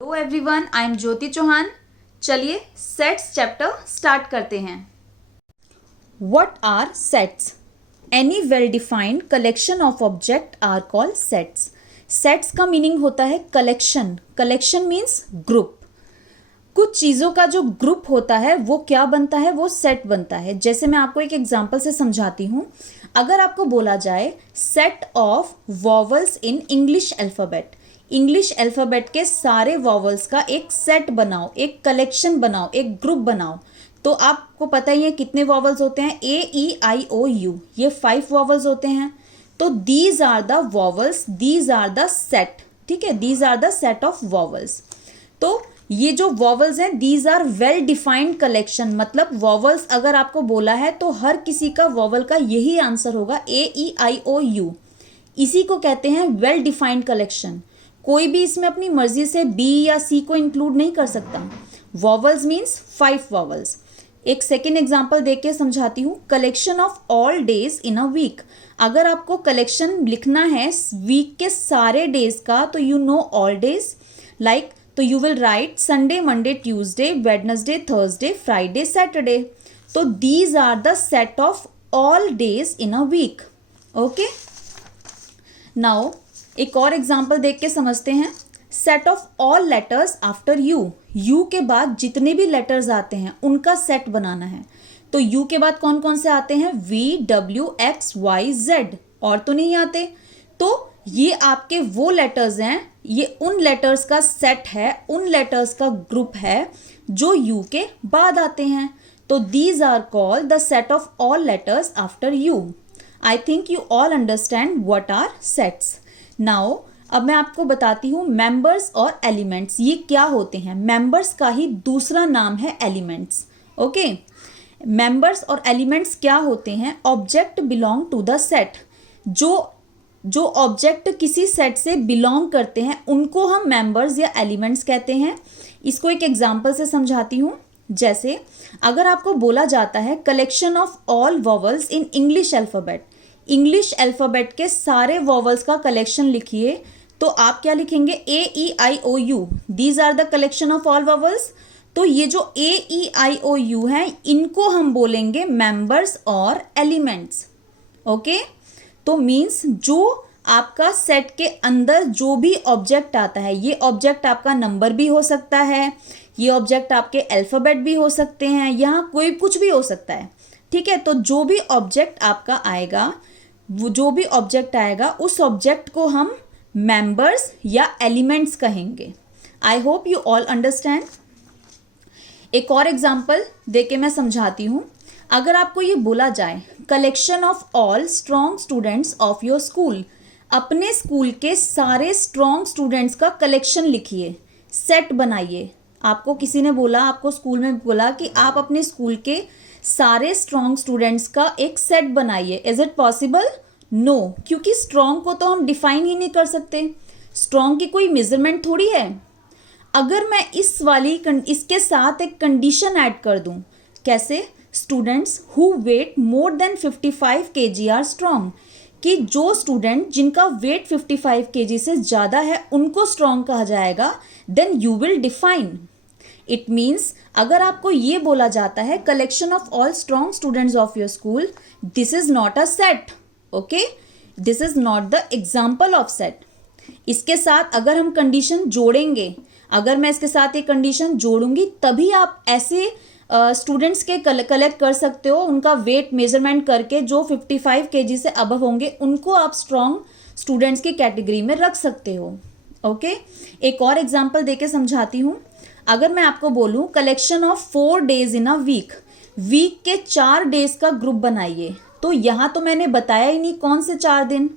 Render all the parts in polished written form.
Hello everyone, I am Jyoti Chauhan. चलिए sets chapter start करते हैं। What are sets? Any well defined collection of object are called sets. Sets का meaning होता है collection. Collection means group. कुछ चीज़ों का जो ग्रुप होता है वो क्या बनता है, वो सेट बनता है। जैसे मैं आपको एक एग्जांपल से समझाती हूँ। अगर आपको बोला जाए set of vowels in English alphabet, English alphabet के सारे वॉवल्स का एक सेट बनाओ, एक कलेक्शन बनाओ, एक ग्रुप बनाओ, तो आपको पता ही है कितने वॉवल्स होते हैं। A E I O U, ये 5 वॉवल्स होते हैं। तो these are the vowels, these are the set. ठीक है, these are the set of vowels. तो ये जो वॉवल्स हैं these are well defined collection. मतलब वॉवल्स अगर आपको बोला है तो हर किसी का वॉवल का यही आंसर होगा, A E I O U। इसी को कहते हैं वेल डिफाइंड कलेक्शन। कोई भी इसमें अपनी मर्जी से बी या सी को इंक्लूड नहीं कर सकता। Vowels means 5 vowels. एक सेकेंड एग्जाम्पल देख के समझाती हूँ। Collection of all days in a week. अगर आपको कलेक्शन लिखना है वीक के सारे डेज का, तो you know all days. Like, तो you will write Sunday, Monday, Tuesday, Wednesday, Thursday, Friday, Saturday. तो these are the set of all days in a week. Okay, now एक और एग्जाम्पल देख के समझते हैं। Set of all letters after U. U के बाद जितने भी लेटर्स आते हैं उनका सेट बनाना है। तो यू के बाद कौन कौन से आते हैं? V, W, X, Y, Z। और तो नहीं आते। तो ये आपके वो लेटर्स हैं, ये उन लेटर्स का सेट है, उन लेटर्स का ग्रुप है जो यू के बाद आते हैं। तो these are called the set of all letters after U. I think you all understand what are sets. Now अब मैं आपको बताती हूँ मेंबर्स और एलिमेंट्स ये क्या होते हैं। मेंबर्स का ही दूसरा नाम है एलिमेंट्स। ओके, मेंबर्स और एलिमेंट्स क्या होते हैं? Object belong to the set. जो ऑब्जेक्ट किसी सेट से बिलोंग करते हैं उनको हम मेंबर्स या एलिमेंट्स कहते हैं। इसको एक एग्जांपल से समझाती हूँ। जैसे अगर आपको बोला जाता है collection of all vowels in English alphabet, English alphabet के सारे वॉवल्स का कलेक्शन लिखिए, तो आप क्या लिखेंगे? A E I O U, these are the collection of all vowels. तो ये जो A E I O U है इनको हम बोलेंगे मेंबर्स और एलिमेंट्स। ओके, तो मीन्स जो आपका सेट के अंदर जो भी ऑब्जेक्ट आता है, ये ऑब्जेक्ट आपका नंबर भी हो सकता है, ये ऑब्जेक्ट आपके अल्फ़ाबेट भी हो सकते हैं, यहाँ कोई कुछ भी हो सकता है। ठीक है, तो जो भी ऑब्जेक्ट आपका आएगा, वो जो भी ऑब्जेक्ट आएगा उस ऑब्जेक्ट को हम मेंबर्स या एलिमेंट्स कहेंगे। आई होप यू ऑल अंडरस्टैंड। एक और एग्जांपल देके मैं समझाती हूँ। अगर आपको ये बोला जाए collection of all strong students of your school, अपने स्कूल के सारे स्ट्रॉन्ग स्टूडेंट्स का कलेक्शन लिखिए, सेट बनाइए। आपको किसी ने बोला, आपको स्कूल में बोला कि आप अपने स्कूल के सारे स्ट्रॉन्ग स्टूडेंट्स का एक सेट बनाइए। Is it possible? नो, क्योंकि स्ट्रॉन्ग को तो हम डिफाइन ही नहीं कर सकते। स्ट्रॉन्ग की कोई मेजरमेंट थोड़ी है। अगर मैं इसके साथ एक कंडीशन ऐड कर दूं, कैसे? Students who weigh more than 55 kg are strong, कि जो स्टूडेंट जिनका वेट 55 kg से ज़्यादा है उनको स्ट्रॉन्ग कहा जाएगा। Then you will define. It means अगर आपको ये बोला जाता है collection of all strong students of your school, this is not a set. Okay, this is not the example of set. इसके साथ अगर हम कंडीशन जोड़ेंगे, अगर मैं इसके साथ एक कंडीशन जोड़ूंगी तभी आप ऐसे स्टूडेंट्स के कलेक्ट कर सकते हो। उनका वेट मेजरमेंट करके जो 55 kg से अबव होंगे उनको आप स्ट्रॉन्ग स्टूडेंट्स की कैटेगरी में रख सकते हो। ओके, एक और एग्जाम्पल देके समझाती हूँ। अगर मैं आपको बोलूँ collection of 4 days in a week, week के 4 डेज का ग्रुप बनाइए, तो यहाँ तो मैंने बताया ही नहीं कौन से 4 दिन,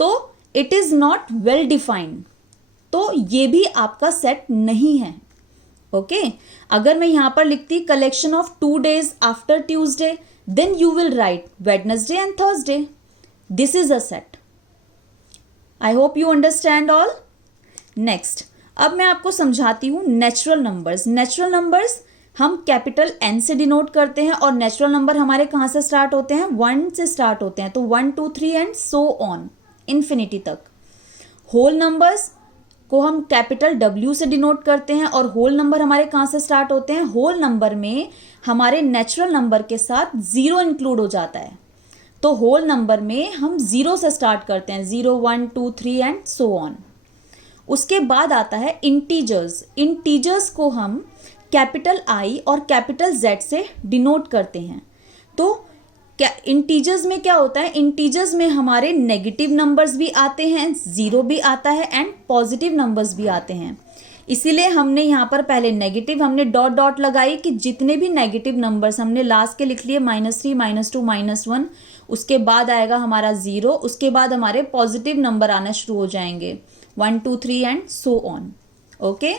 तो it is not well defined. तो ये भी आपका सेट नहीं है। ओके, अगर मैं यहाँ पर लिखती collection of 2 days after Tuesday, then you will write Wednesday and Thursday. This is a set. I hope you understand all. Next, अब मैं आपको समझाती हूँ नेचुरल नंबर्स। नेचुरल नंबर्स हम कैपिटल N से डिनोट करते हैं और नेचुरल नंबर हमारे कहाँ से स्टार्ट होते हैं? 1 से स्टार्ट होते हैं। तो 1, 2, 3 एंड सो ऑन, इन्फिनिटी तक। होल नंबर्स को हम कैपिटल W से डिनोट करते हैं, और होल नंबर हमारे कहाँ से स्टार्ट होते हैं? होल नंबर में हमारे नेचुरल नंबर के साथ 0 इंक्लूड हो जाता है, तो होल नंबर में हम 0 से स्टार्ट करते हैं, 0 1 2 3 एंड सो ऑन। उसके बाद आता है इंटीजर्स। इंटीजर्स को हम कैपिटल I और कैपिटल Z से डिनोट करते हैं। तो क्या इंटीजर्स में क्या होता है? इंटीजर्स में हमारे नेगेटिव नंबर्स भी आते हैं, 0 भी आता है एंड पॉजिटिव नंबर्स भी आते हैं। इसीलिए हमने यहाँ पर पहले नेगेटिव हमने डॉट डॉट लगाई कि जितने भी नेगेटिव नंबर्स हमने लास्ट के लिख लिए, -3 -2 -1, उसके बाद आएगा हमारा 0, उसके बाद हमारे पॉजिटिव नंबर आना शुरू हो जाएंगे, 1 2 3 एंड सो ऑन। ओके,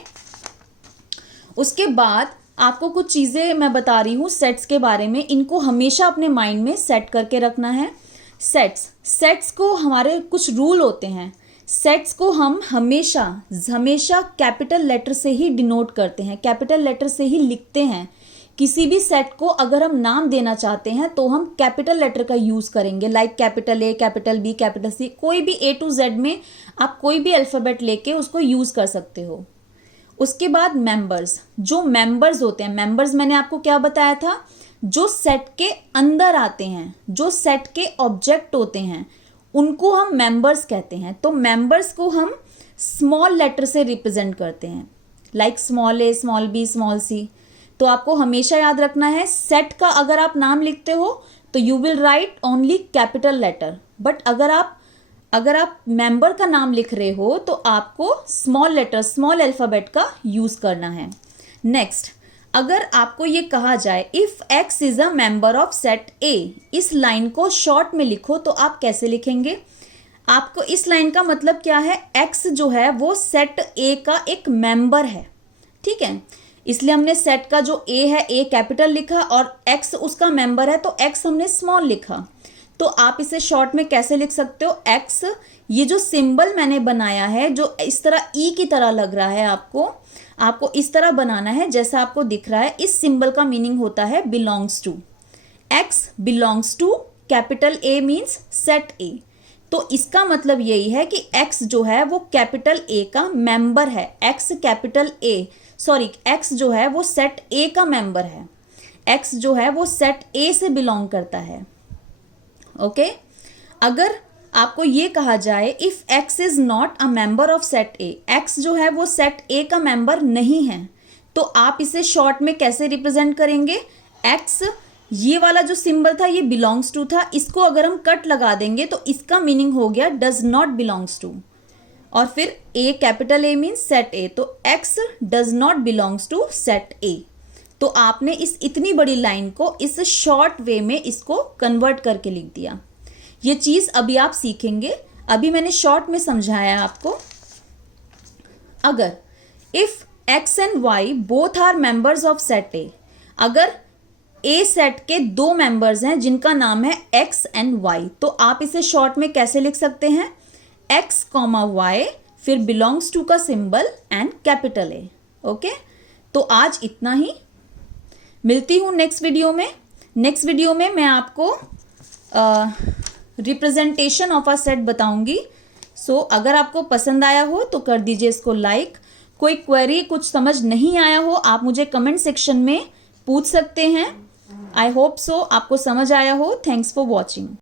उसके बाद आपको कुछ चीज़ें मैं बता रही हूँ सेट्स के बारे में, इनको हमेशा अपने माइंड में सेट करके रखना है। सेट्स को हमारे कुछ रूल होते हैं। सेट्स को हम हमेशा कैपिटल लेटर से ही डिनोट करते हैं, कैपिटल लेटर से ही लिखते हैं। किसी भी सेट को अगर हम नाम देना चाहते हैं तो हम कैपिटल लेटर का यूज़ करेंगे, like capital A, capital B, capital C, कोई भी A to Z में आप कोई भी अल्फ़ाबेट लेके उसको यूज़ कर सकते हो। उसके बाद मेंबर्स, जो मेंबर्स होते हैं, मेंबर्स मैंने आपको क्या बताया था? जो सेट के अंदर आते हैं, जो सेट के ऑब्जेक्ट होते हैं, उनको हम मेंबर्स कहते हैं। तो मेंबर्स को हम स्मॉल लेटर से रिप्रेजेंट करते हैं, like small a, small b, small c। तो आपको हमेशा याद रखना है, सेट का अगर आप नाम लिखते हो तो you will write only capital letter, but अगर आप मेंबर का नाम लिख रहे हो तो आपको स्मॉल लेटर, स्मॉल अल्फ़ाबेट का यूज़ करना है। नेक्स्ट, अगर आपको ये कहा जाए if x is a member of set A, इस लाइन को शॉर्ट में लिखो तो आप कैसे लिखेंगे? आपको इस लाइन का मतलब क्या है? x जो है वो सेट A का एक मेंबर है, ठीक है, इसलिए हमने सेट का जो A है, A कैपिटल लिखा, और x उसका मेंबर है तो x हमने स्मॉल लिखा। तो आप इसे शॉर्ट में कैसे लिख सकते हो? x, ये जो सिंबल मैंने बनाया है जो इस तरह ई की तरह लग रहा है, आपको इस तरह बनाना है जैसा आपको दिख रहा है। इस सिंबल का मीनिंग होता है belongs to. x belongs to capital A means set A। तो इसका मतलब यही है कि x जो है वो कैपिटल A का मेंबर है। x जो है वो सेट A का मेंबर है। x जो है वो सेट A से बिलोंग करता है। ओके, अगर आपको ये कहा जाए if x is not a member of set A, x जो है वो सेट A का मेंबर नहीं है, तो आप इसे शॉर्ट में कैसे रिप्रेजेंट करेंगे? x, ये वाला जो सिंबल था ये बिलोंग्स टू था, इसको अगर हम कट लगा देंगे तो इसका मीनिंग हो गया डज नॉट बिलोंग्स टू, और फिर A capital A means set A, तो x does not belongs to set A। तो आपने इस इतनी बड़ी लाइन को इस शॉर्ट वे में इसको कन्वर्ट करके लिख दिया। ये चीज़ अभी आप सीखेंगे, अभी मैंने शॉर्ट में समझाया आपको। अगर if x and y both are members of set A, अगर A सेट के 2 मेंबर्स हैं जिनका नाम है x एंड y, तो आप इसे शॉर्ट में कैसे लिख सकते हैं? x, y, फिर बिलोंग्स टू का symbol and capital A। Okay, तो आज इतना ही, मिलती हूँ नेक्स्ट वीडियो में। नेक्स्ट वीडियो में मैं आपको रिप्रेजेंटेशन ऑफ अ सेट बताऊंगी। सो अगर आपको पसंद आया हो तो कर दीजिए इसको लाइक। कोई क्वेरी, कुछ समझ नहीं आया हो, आप मुझे कमेंट सेक्शन में पूछ सकते हैं। आई होप सो आपको समझ आया हो। Thanks for watching.